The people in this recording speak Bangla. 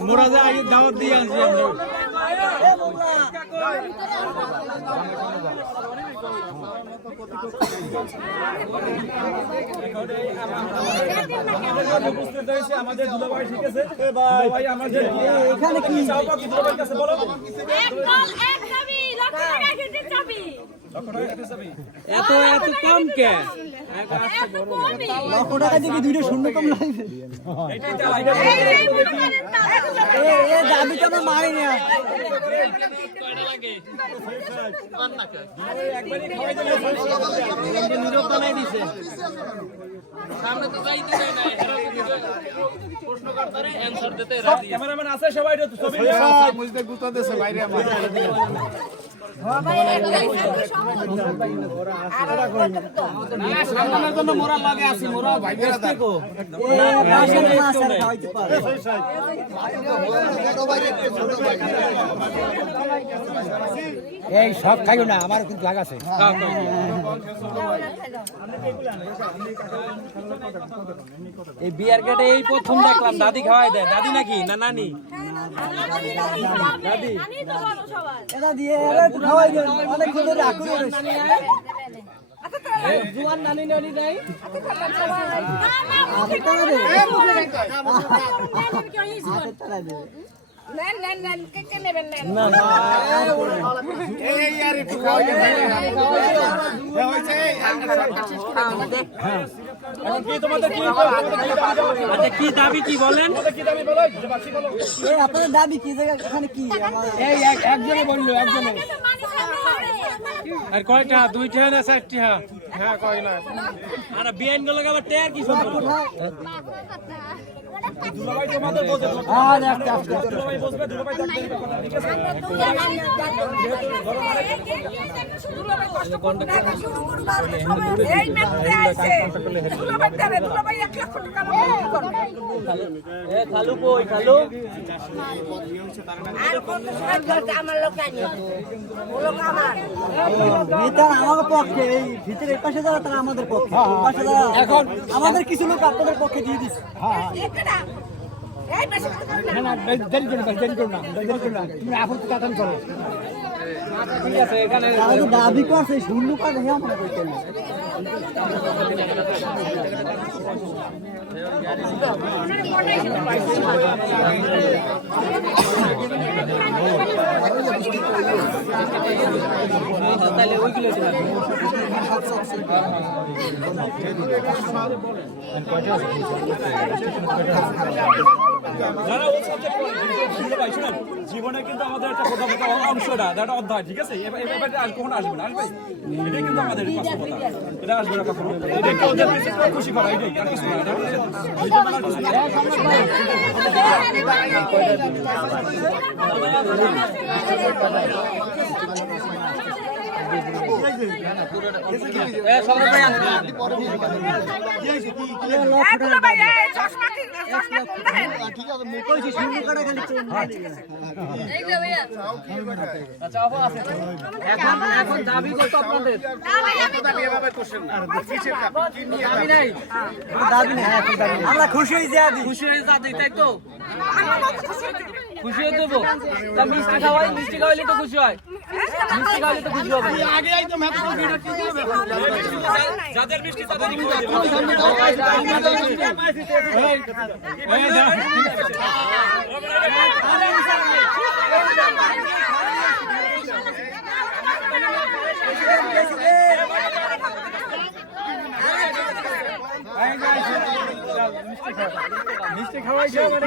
মোরা যে। আগে দাওয়াত দিয়ে হয়েছে আমাদের দুলাভাই ঠিক আছে আমাদের এখানে কি? চাও পাখি দুলাভাইয়ের কাছে বলো এত এত কম কে? লক্ষ টাকা দিয়ে দুইটা শূন্য কম লাগবে দাবি তো আমার মারি না সামনে তো যাইতে দেয় না এরা প্রশ্ন করতে অ্যানসার দিতে ক্যামেরাম্যান আছে সবাই ছবি সামনের জন্য মোরা লাগে আছি এই সব খাইও না আমার কিন্তু লাগাছে এই বিয়ার গেটে এই প্রথম দেখলাম দাদি খাওয়াই দেয় দাদি নাকি না নানি এটা দিয়ে জুয়ান নানি নানি নাই? এখন কি তোমাদের কি তোমাদের কি দাবি? আচ্ছা কি বলেন? কি দাবি কি? জায়গা এখানে কি? একজনে বলল একজনে। আর কয়টা? দুইটা না চারটা? হ্যাঁ কয় না আর বিয়ান গেল আবার টেয়ার কি সম্পর্ক আর আস্তে আস্তে আমার পক্ষে এই ভিতরে পাশে যারা তারা আমাদের পক্ষে। এখন আমাদের কিছু লোক আপনাদের পক্ষে দিয়ে দিচ্ছে এই বেশি কথা বলবে না। না না দেরি করুন না দেরি করুন না দেরি করুন না তুমি আপন তো তাড়াতাড়ি চলো ঠিক আছে এখানে তারা তো দাবি করছে শূন্য কাজ হ্যাঁ মনে করতে না তাহলে ওইগুলো ছিল যারা ওই সাবজেক্ট পড়ে দুলাভাই শুনেন জীবনে কিন্তু আমাদের একটা কথা কথা অংশটা একটা অধ্যায় ঠিক আছে? এবার আর কখনো আসবে না আসবে? এটাই কিন্তু আমাদের বাস্তবতা এটা আসবে না কখনো। এটা ওদের খুশি করা এটাই আর কিছু না এটা আমরা খুশি হয়ে যা খুশি হয়ে যাতে তাই তো খুশি হয়ে দেবো মিষ্টি খাওয়াই, মিষ্টি খাওয়াইলে তো খুশি হয়। মিষ্টি যাদের মিষ্টি তাদের মিষ্টি মিষ্টি খাওয়াই। যাও মানে